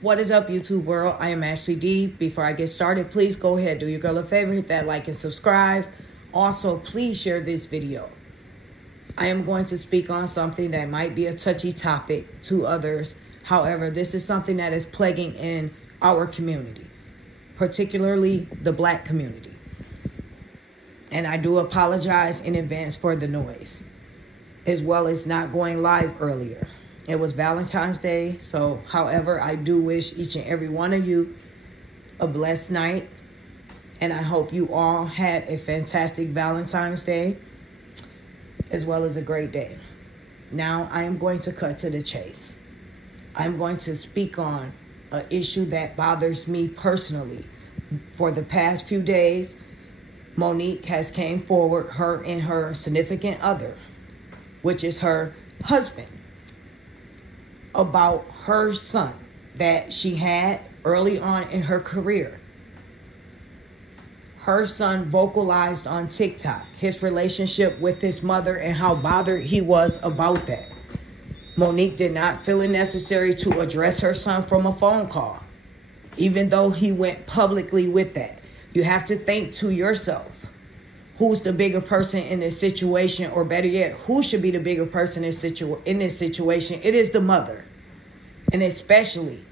What is up, YouTube world? I am Ashley D. Before I get started, please go ahead, do your girl a favor, hit that like and subscribe. Also, please share this video. I am going to speak on something that might be a touchy topic to others. However, this is something that is plaguing in our community, particularly the Black community. And I do apologize in advance for the noise, as well as not going live earlier. It was Valentine's Day, so however, I do wish each and every one of you a blessed night. And I hope you all had a fantastic Valentine's Day, as well as a great day. Now, I am going to cut to the chase. I'm going to speak on an issue that bothers me personally. For the past few days, Monique has came forward, her and her significant other, which is her husband, about her son that she had early on in her career. Her son vocalized on TikTok his relationship with his mother and how bothered he was about that. Monique did not feel it necessary to address her son from a phone call, even though he went publicly with that. You have to think to yourself, who's the bigger person in this situation, or better yet, who should be the bigger person in this situation? It is the mother. And especially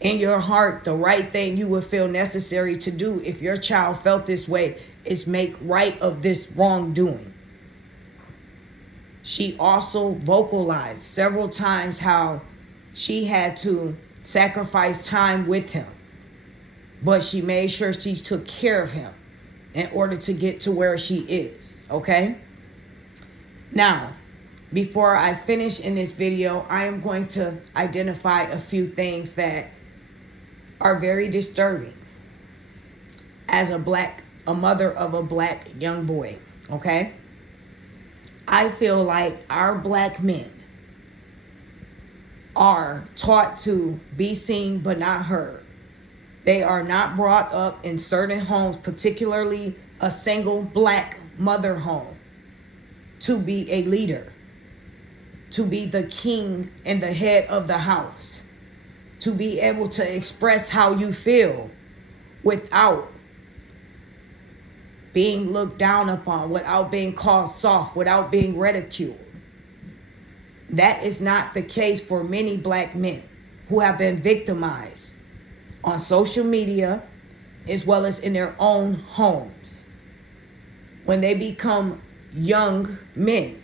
in your heart, the right thing you would feel necessary to do if your child felt this way is make right of this wrongdoing. She also vocalized several times how she had to sacrifice time with him, but she made sure she took care of him in order to get to where she is, okay? Now, before I finish in this video, I am going to identify a few things that are very disturbing as a mother of a Black young boy, okay? I feel like our Black men are taught to be seen but not heard. They are not brought up in certain homes, particularly a single Black mother home, to be a leader, to be the king and the head of the house, to be able to express how you feel without being looked down upon, without being called soft, without being ridiculed. That is not the case for many Black men who have been victimized on social media as well as in their own homes. When they become young men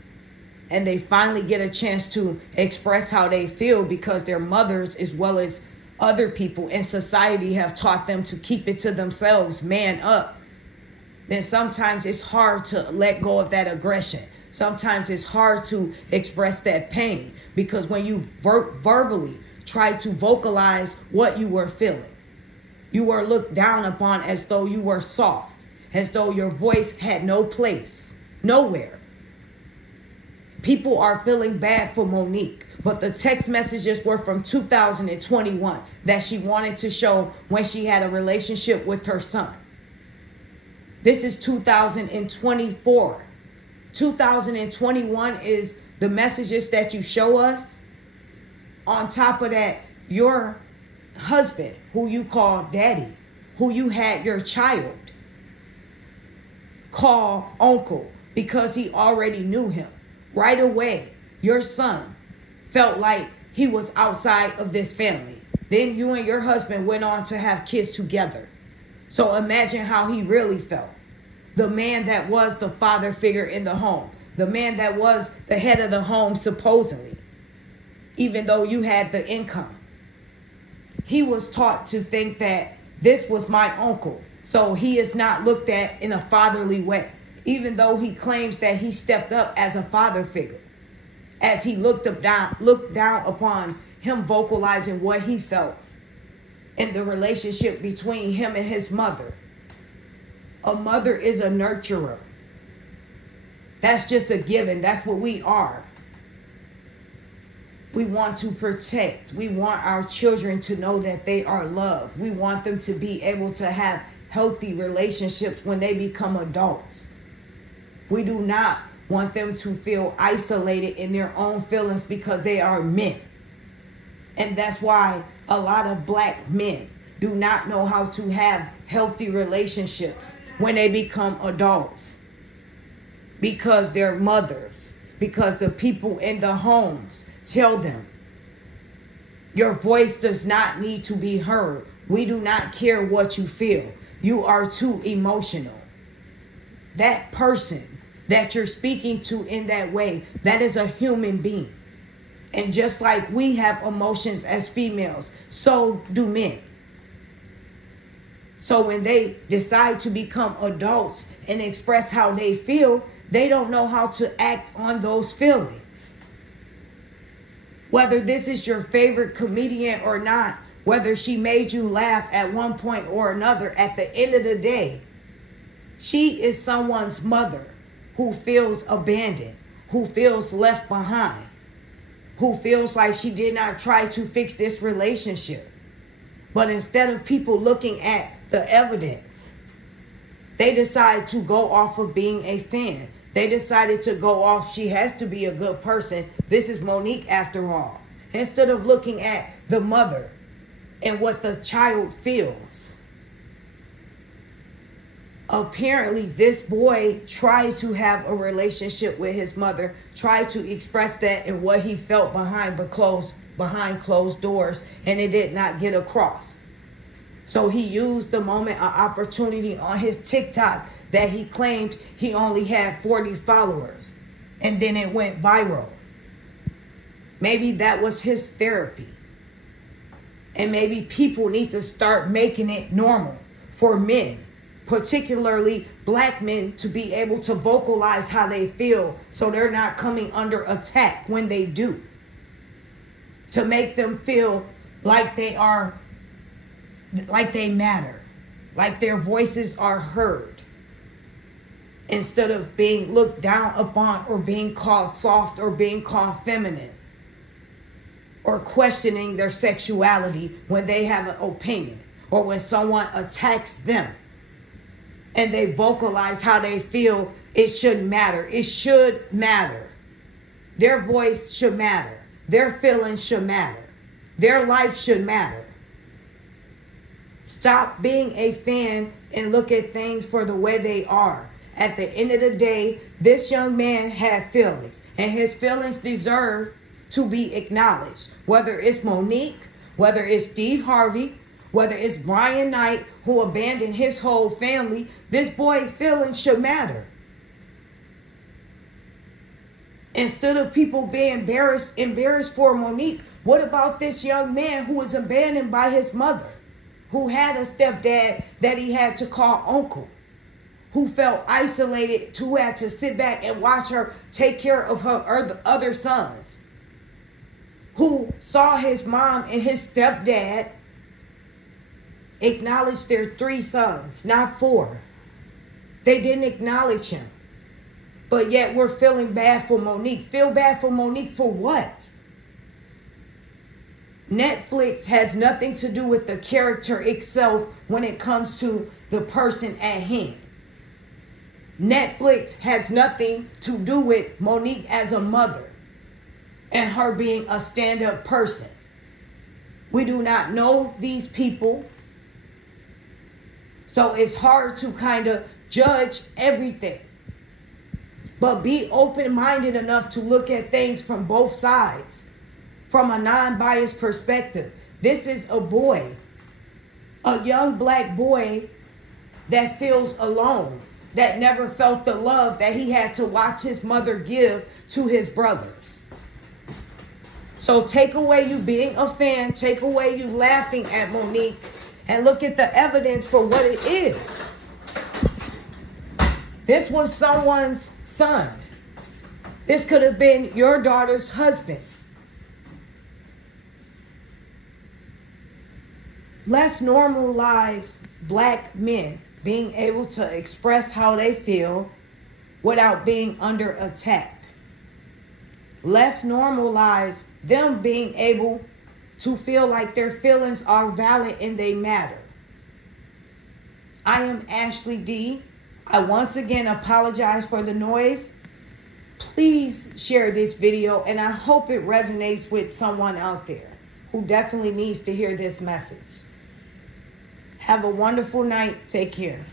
and they finally get a chance to express how they feel because their mothers as well as other people in society have taught them to keep it to themselves, man up, then sometimes it's hard to let go of that aggression. Sometimes it's hard to express that pain because when you verbally try to vocalize what you were feeling, you were looked down upon as though you were soft, as though your voice had no place, nowhere. People are feeling bad for Monique, but the text messages were from 2021 that she wanted to show when she had a relationship with her son. This is 2024. 2021 is the messages that you show us. On top of that, your husband, who you call daddy, who you had your child call uncle because he already knew him. Right away, your son felt like he was outside of this family. Then you and your husband went on to have kids together. So imagine how he really felt. The man that was the father figure in the home. The man that was the head of the home, supposedly. Even though you had the income. He was taught to think that this was my uncle. So he is not looked at in a fatherly way. Even though he claims that he stepped up as a father figure. As he looked down upon him vocalizing what he felt in the relationship between him and his mother. A mother is a nurturer. That's just a given. That's what we are. We want to protect. We want our children to know that they are loved. We want them to be able to have healthy relationships when they become adults. We do not want them to feel isolated in their own feelings because they are men. And that's why a lot of black men do not know how to have healthy relationships when they become adults. Because their mothers, because the people in the homes tell them, your voice does not need to be heard. We do not care what you feel. You are too emotional. That person that you're speaking to in that way, that is a human being. And just like we have emotions as females, so do men. So when they decide to become adults and express how they feel, they don't know how to act on those feelings. Whether this is your favorite comedian or not, whether she made you laugh at one point or another, at the end of the day, she is someone's mother who feels abandoned, who feels left behind, who feels like she did not try to fix this relationship. But instead of people looking at the evidence, they decide to go off of being a fan. They decided to go off, she has to be a good person. This is Monique after all. Instead of looking at the mother and what the child feels. Apparently, this boy tried to have a relationship with his mother, tried to express that and what he felt behind closed doors, and it did not get across. So he used the moment, an opportunity on his TikTok that he claimed he only had 40 followers, and then it went viral. Maybe that was his therapy. And maybe people need to start making it normal for men, particularly black men, to be able to vocalize how they feel so they're not coming under attack when they do. To make them feel like they are, like they matter, like their voices are heard, instead of being looked down upon or being called soft or being called feminine, or questioning their sexuality when they have an opinion, or when someone attacks them and they vocalize how they feel. It shouldn't matter. It should matter. Their voice should matter. Their feelings should matter. Their life should matter. Stop being a fan and look at things for the way they are. At the end of the day, this young man had feelings, and his feelings deserve to be acknowledged. Whether it's Monique, whether it's Steve Harvey, whether it's Brian Knight, who abandoned his whole family, this boy's feelings should matter. Instead of people being embarrassed for Monique, what about this young man who was abandoned by his mother, who had a stepdad that he had to call uncle, who felt isolated, who had to sit back and watch her take care of her other sons, who saw his mom and his stepdad acknowledge their 3 sons, not 4. They didn't acknowledge him. But yet we're feeling bad for Monique. Feel bad for Monique for what? Netflix has nothing to do with the character itself when it comes to the person at hand. Netflix has nothing to do with Monique as a mother and her being a stand-up person. We do not know these people. So it's hard to kind of judge everything. But be open-minded enough to look at things from both sides, from a non-biased perspective. This is a boy, a young black boy that feels alone, that never felt the love that he had to watch his mother give to his brothers. So take away you being a fan, take away you laughing at Monique, and look at the evidence for what it is. This was someone's son. This could have been your daughter's husband. Let's normalize black men being able to express how they feel without being under attack. Let's normalize them being able to feel like their feelings are valid and they matter. I am Ashley D. I once again apologize for the noise. Please share this video, and I hope it resonates with someone out there who definitely needs to hear this message. Have a wonderful night. Take care.